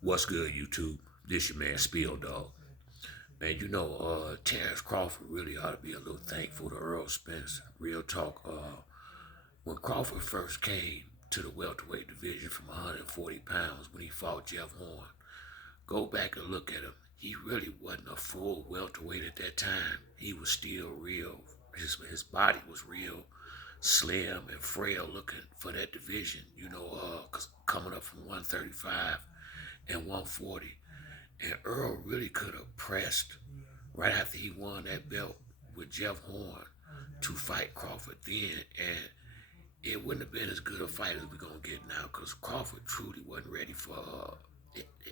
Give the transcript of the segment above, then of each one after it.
What's good, YouTube? This your man Spiel Dog. Man, Terrence Crawford really ought to be a little thankful to Errol Spence. Real talk. When Crawford first came to the welterweight division from 140 pounds when he fought Jeff Horn, go back and look at him. He really wasn't a full welterweight at that time. He was still real. His body was real slim and frail looking for that division, 'cause coming up from 135 and 140. And Earl really could have pressed right after he won that belt with Jeff Horn to fight Crawford then, and it wouldn't have been as good a fight as we're gonna get now because Crawford truly wasn't ready for.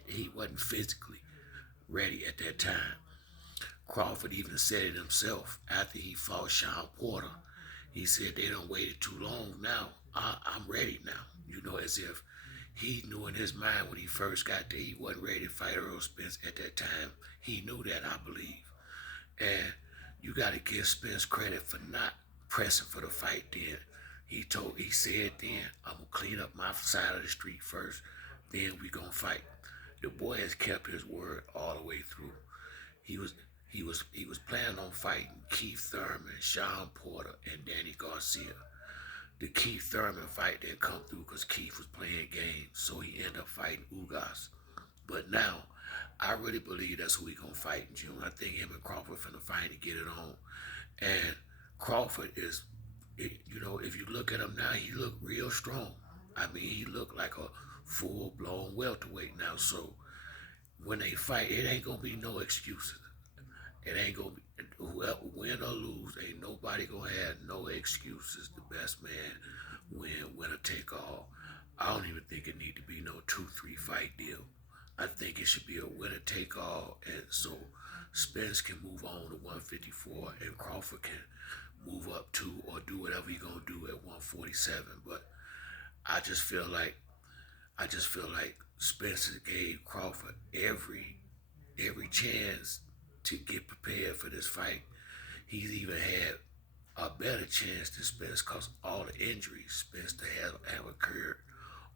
He wasn't physically ready at that time. Crawford even said it himself after he fought Sean Porter. He said they don't waited too long now. I'm ready now. As if he knew in his mind when he first got there he wasn't ready to fight Errol Spence at that time. He knew that, I believe. And you got to give Spence credit for not pressing for the fight then. He said then, I'm going to clean up my side of the street first, then we going to fight. The boy has kept his word all the way through. He was he was planning on fighting Keith Thurman, Sean Porter, and Danny Garcia. The Keith Thurman fight didn't come through because Keith was playing games, so he ended up fighting Ugas. But now, I really believe that's who he gonna fight in June. I think him and Crawford finna fight to get it on. And Crawford is, if you look at him now, he look real strong. I mean, he look like a full blown welterweight now. So when they fight, it ain't gonna be no excuses. It ain't gonna be whoever win or lose. Ain't nobody gonna have no excuses. The best man win, winner take all. I don't even think it need to be no 2-3 fight deal. I think it should be a winner take all, and so Spence can move on to 154, and Crawford can move up to or do whatever he gonna do at 147. But I just feel like I just feel like Spencer gave Crawford every chance to get prepared for this fight. He's even had a better chance than Spence because all the injuries Spence have occurred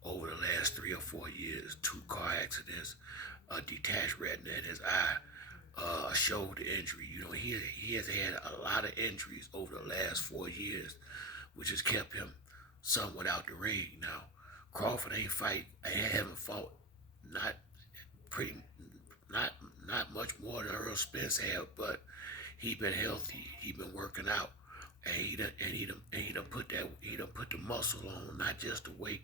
over the last 3 or 4 years. 2 car accidents, a detached retina in his eye, a shoulder injury. He has had a lot of injuries over the last 4 years, which has kept him somewhat out the ring. Now, Crawford haven't fought not pretty, not not much more than Errol Spence have, but he been healthy. He been working out, and he done put the muscle on, not just the weight.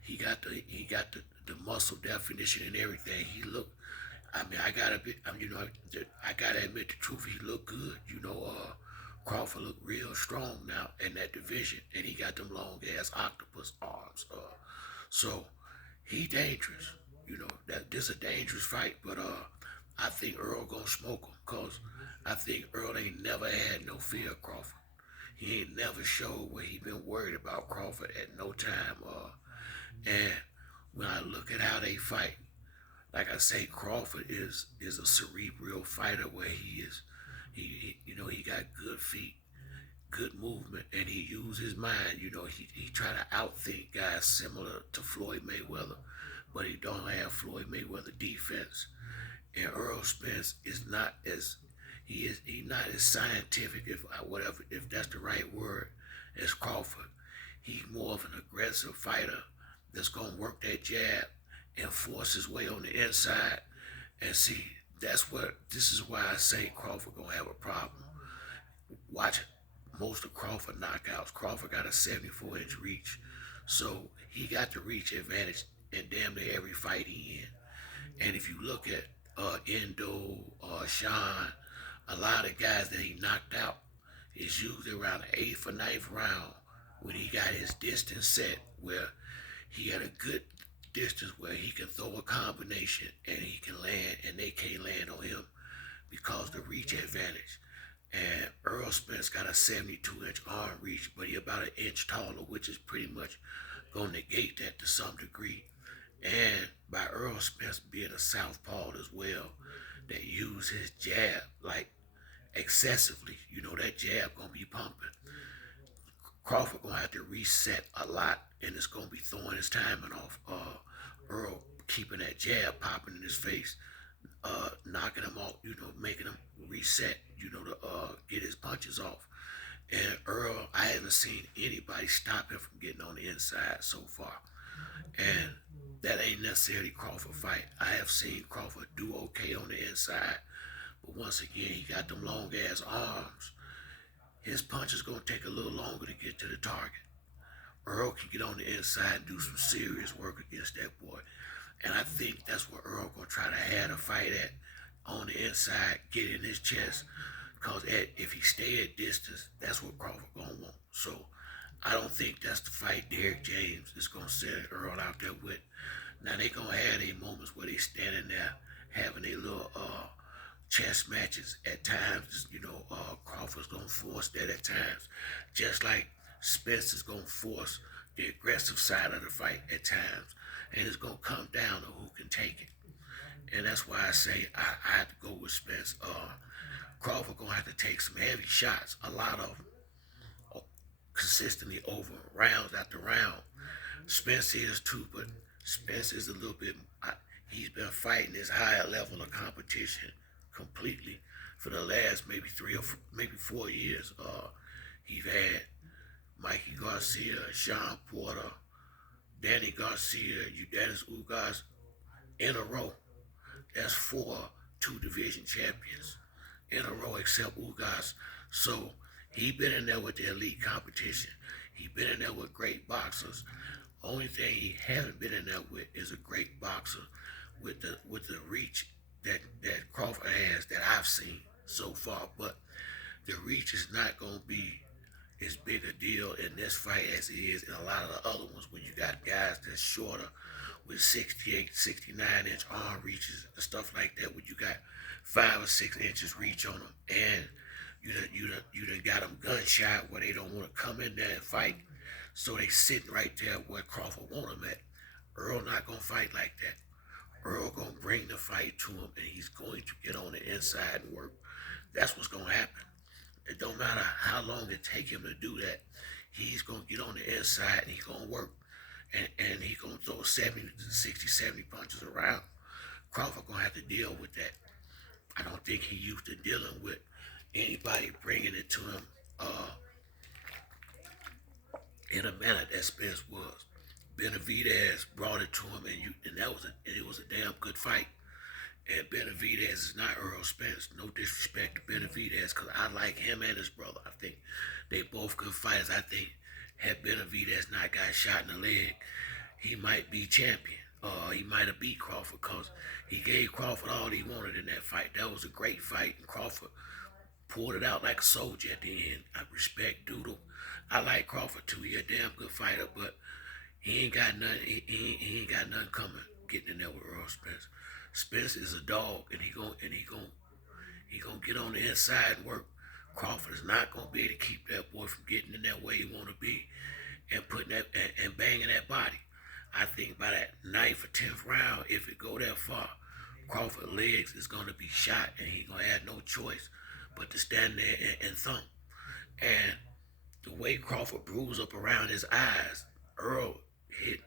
He got the muscle definition and everything. He look. I mean, I gotta admit the truth. He look good. Crawford look real strong now in that division, and he got them long ass octopus arms. So he dangerous. That this a dangerous fight, but I think Earl gonna smoke him cause I think Earl ain't never had no fear of Crawford. He ain't never showed where he been worried about Crawford at no time. And when I look at how they fight, like I say, Crawford is a cerebral fighter where he is. He got good feet, good movement, and he used his mind. He try to outthink guys similar to Floyd Mayweather, but he don't have Floyd Mayweather defense. And Earl Spence is not as he not as scientific, if that's the right word, as Crawford. He's more of an aggressive fighter that's gonna work that jab and force his way on the inside. And see, this is why I say Crawford gonna have a problem. Watch most of Crawford knockouts. Crawford got a 74-inch reach, so he got the reach advantage in damn near every fight he in. And if you look at Endo, Sean, a lot of guys that he knocked out, it's usually around the eighth or ninth round when he got his distance set, where he had a good distance where he can throw a combination and he can land, and they can't land on him because the reach advantage. And Earl Spence got a 72-inch arm reach, but he about an inch taller, which is pretty much gonna negate that to some degree. And by Earl Spence being a southpaw as well, that use his jab like excessively, that jab gonna be pumping. Crawford gonna have to reset a lot, and it's gonna be throwing his timing off. Earl keeping that jab popping in his face, knocking him off, making him reset, to get his punches off. And Earl, I haven't seen anybody stop him from getting on the inside so far. And that ain't necessarily Crawford fight. I have seen Crawford do okay on the inside, but once again, he got them long ass arms. His punch is gonna take a little longer to get to the target. Earl can get on the inside and do some serious work against that boy. And I think that's what Earl gonna try to have a fight at, on the inside, get in his chest. Because if he stay at distance, that's what Crawford gonna want. So I don't think that's the fight Derrick James is gonna send Earl out there with. Now they gonna have their moments where they standing there having a little chess matches at times. Crawford's gonna force that at times, just like Spence is gonna force the aggressive side of the fight at times, and it's gonna come down to who can take it. And that's why I say I have to go with Spence. Crawford gonna have to take some heavy shots, a lot of them, consistently over rounds after round. Spence is too, but Spence is a little bit. He's been fighting this higher level of competition completely for the last maybe 4 years. He's had Mikey Garcia, Sean Porter, Danny Garcia, Udanis Ugas in a row. That's 4 two-division champions in a row except Ugas. So he been in there with the elite competition. He been in there with great boxers. Only thing he hasn't been in there with is a great boxer with the reach that Crawford has that I've seen so far. But the reach is not gonna be as big a deal in this fight as it is in a lot of the other ones when you got guys that's shorter with 68, 69-inch arm reaches and stuff like that, when you got 5 or 6 inches reach on them, and you done got them gun shy where they don't want to come in there and fight, so they sitting right there where Crawford want them at. Earl not gonna fight like that. Earl gonna bring the fight to him, and he's going to get on the inside and work. That's what's gonna happen. It don't matter how long it take him to do that. He's gonna get on the inside and he's gonna work. And he's gonna throw 60, 70 punches around. Crawford gonna have to deal with that. I don't think he used to dealing with anybody bringing it to him in a manner that Spence was. Benavidez brought it to him, and it was a damn good fight. And Benavidez is not Errol Spence. No disrespect to Benavidez, because I like him and his brother. I think they both good fighters. I think had Benavidez not got shot in the leg, he might be champion. He might have beat Crawford, because he gave Crawford all he wanted in that fight. That was a great fight, and Crawford pulled it out like a soldier at the end. I respect Doodle. I like Crawford too. He a damn good fighter, but he ain't got nothing. He ain't got nothing coming getting in there with Errol Spence. Spence is a dog, and he gonna get on the inside and work. Crawford is not gonna be able to keep that boy from getting in that way he wanna be, and putting that and banging that body. I think by that 9th or 10th round, if it go that far, Crawford's legs is gonna be shot, and he gonna have no choice but to stand there and thump. And the way Crawford bruised up around his eyes, Earl hit.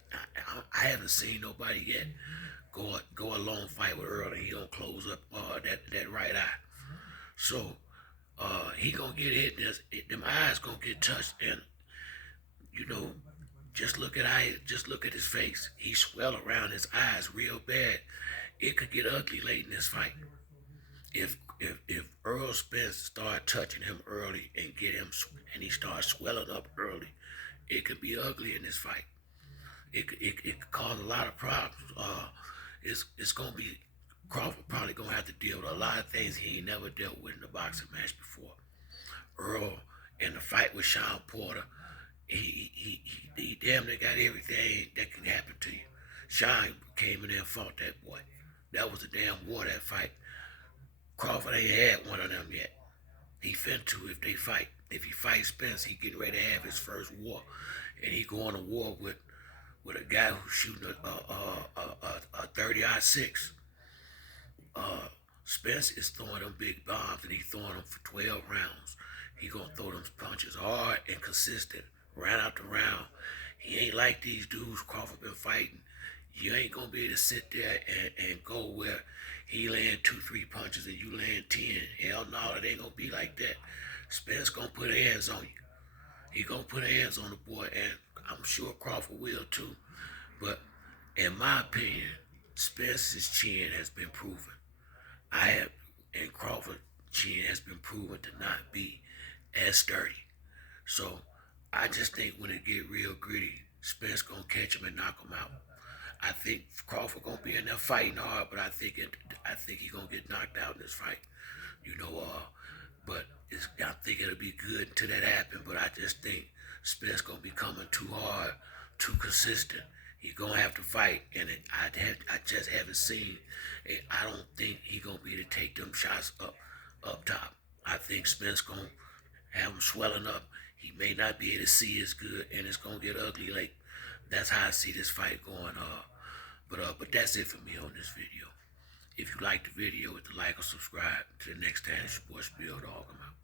I haven't seen nobody yet go a long fight with Earl and he don't close up that right eye. So he gonna get hit. Them eyes gonna get touched, and just look at his face. He swell around his eyes real bad. It could get ugly late in this fight. If Errol Spence start touching him early and he starts swelling up early, it could be ugly in this fight. It could cause a lot of problems. It's gonna be Crawford probably gonna have to deal with a lot of things he ain't never dealt with in a boxing match before. Earl in the fight with Sean Porter, he damn near got everything that can happen to you. Sean came in there and fought that boy. That was a damn war, that fight. Crawford ain't had one of them yet. He finna to if they fight. If he fights Spence, he getting ready to have his first war, and he going to war with a guy who's shooting a 30-06. Spence is throwing them big bombs, and he throwing them for 12 rounds. He gonna throw them punches hard and consistent, round after round. He ain't like these dudes Crawford been fighting. You ain't gonna be able to sit there and go where he land 2, 3 punches and you land 10. Hell no, it ain't gonna be like that. Spence gonna put hands on you. He gonna put hands on the boy, and I'm sure Crawford will too. But in my opinion, Spence's chin has been proven. I have, and Crawford's chin has been proven to not be as sturdy. So I just think when it get real gritty, Spence gonna catch him and knock him out. I think Crawford gonna be in there fighting hard, but I think he gonna get knocked out in this fight. You know, but I think it'll be good until that happens. But I just think Spence gonna be coming too hard, too consistent. He gonna have to fight, and I just haven't seen. I don't think he gonna be able to take them shots up top. I think Spence gonna have him swelling up. He may not be able to see as good, and it's gonna get ugly. Like that's how I see this fight going. But that's it for me on this video. If you like the video, hit the like or subscribe. Till the next time, it's your boy Spill Dog. I'm out.